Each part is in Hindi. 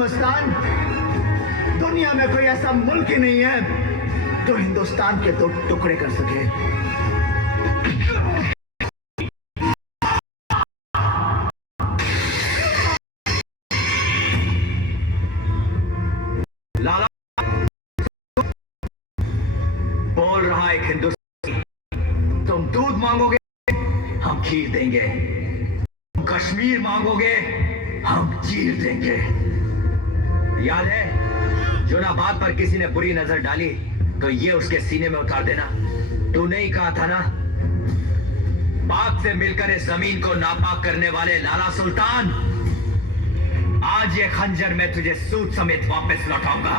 मस्तान, दुनिया में कोई ऐसा मुल्क ही नहीं है जो हिंदुस्तान के दो टुकड़े कर सके। लाला बोल रहा है, एक हिंदुस्तानी, तुम दूध मांगोगे हम खीर देंगे, तुम कश्मीर मांगोगे हम चीर देंगे। याद है, जुनाबाद पर किसी ने बुरी नजर डाली तो ये उसके सीने में उतार देना। तूने ही कहा था ना, पाक से मिलकर इस जमीन को नापाक करने वाले लाला सुल्तान, आज ये खंजर मैं तुझे सूद समेत वापस लौटाऊंगा।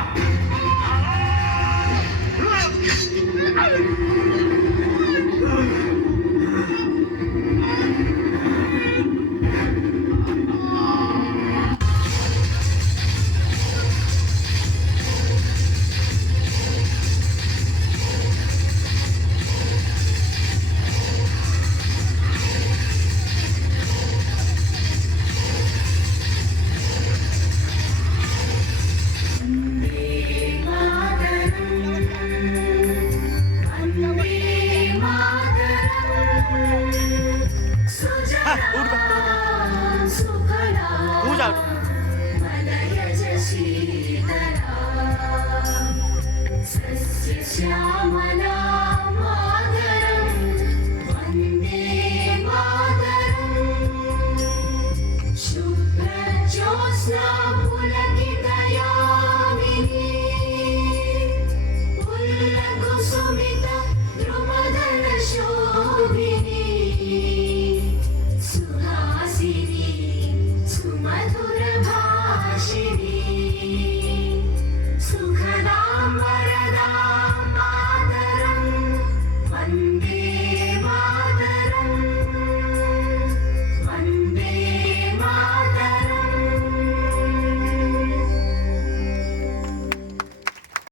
श्यामला मातरम, वंदे मातरम, शुभ्र ज्योत्स्ना